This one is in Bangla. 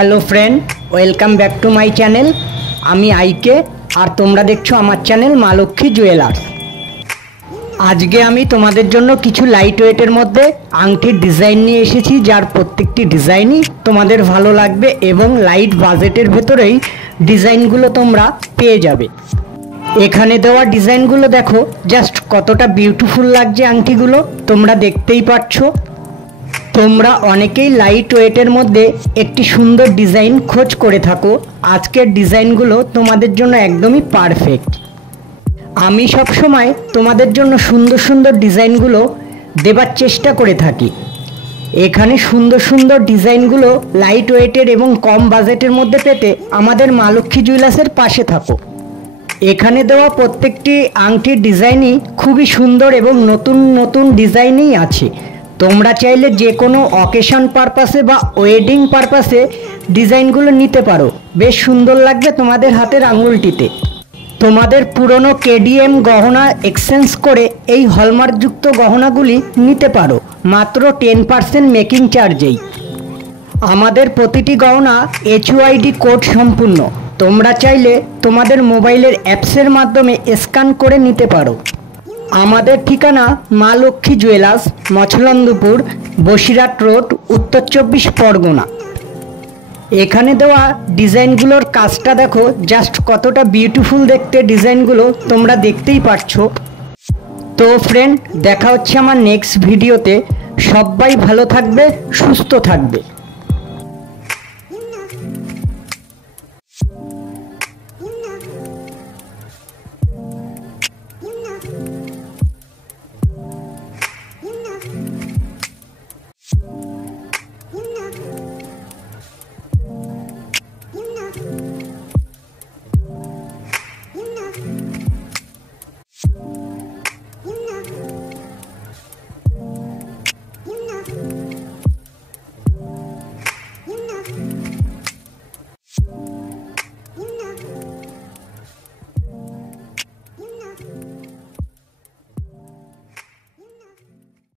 Hello friend, welcome back to my channel. आमी आईके और तोमरा देखछो आमार चैनल मा लक्ष्मी जुएलार्स। आज के आमी तोमादेर जोन्नो किछु लाइट वेटेर मध्य आंगटिर डिजाइन निये एसेछि, जार प्रत्येकटी डिजाइनई तोमादेर भालो लागबे एबं लाइट बाजेटेर भेतरेई डिजाइनगुलो तोमरा पेये जाबे। एखाने देওয়া डिजाइनगुलो देखो जस्ट कतटा बिउटिफुल लागছে आंगटिगुलो, तोमरा देखतेई पाচ্ছো। তোমরা অনেকেই লাইট ওয়েটের মধ্যে একটি সুন্দর ডিজাইন খোঁজ করে থাকো। আজকের ডিজাইনগুলো তোমাদের জন্য একদমই পারফেক্ট। আমি সব সময় তোমাদের জন্য সুন্দর সুন্দর ডিজাইনগুলো দেবার চেষ্টা করে থাকি। এখানে সুন্দর সুন্দর ডিজাইনগুলো লাইট ওয়েটের এবং কম বাজেটের মধ্যে পেতে আমাদের মা লক্ষ্মী জুয়েলার্সের পাশে থাকো। এখানে দেওয়া প্রত্যেকটি আংটির ডিজাইনই খুবই সুন্দর এবং নতুন নতুন ডিজাইনই আছে। তোমরা চাইলে যে কোনো অকেশন পারপাসে বা ওয়েডিং পারপাসে ডিজাইনগুলো নিতে পারো, বেশ সুন্দর লাগবে তোমাদের হাতের আঙুলটিতে। তোমাদের পুরনো কেডিএম গহনা এক্সচেঞ্জ করে এই হলমার্কযুক্ত গহনাগুলি নিতে পারো মাত্র 10% মেকিং চার্জেই। আমাদের প্রতিটি গহনা এইচইউআইডি কোড সম্পূর্ণ। তোমরা চাইলে তোমাদের মোবাইলের অ্যাপসের মাধ্যমে স্ক্যান করে নিতে পারো। আমাদের ঠিকানা মা লক্ষ্মী জুয়েলার্স, মছলন্দপুর, বসিরহাট রোড, উত্তর 24 পরগনা। এখানে দেওয়া ডিজাইনগুলোর কাজটা দেখো জাস্ট কতটা বিউটিফুল দেখতে ডিজাইনগুলো, তোমরা দেখতেই পাচ্ছো। তো ফ্রেন্ড, দেখা হচ্ছে আমার নেক্সট ভিডিওতে। সবাই ভালো থাকবে, সুস্থ থাকবে।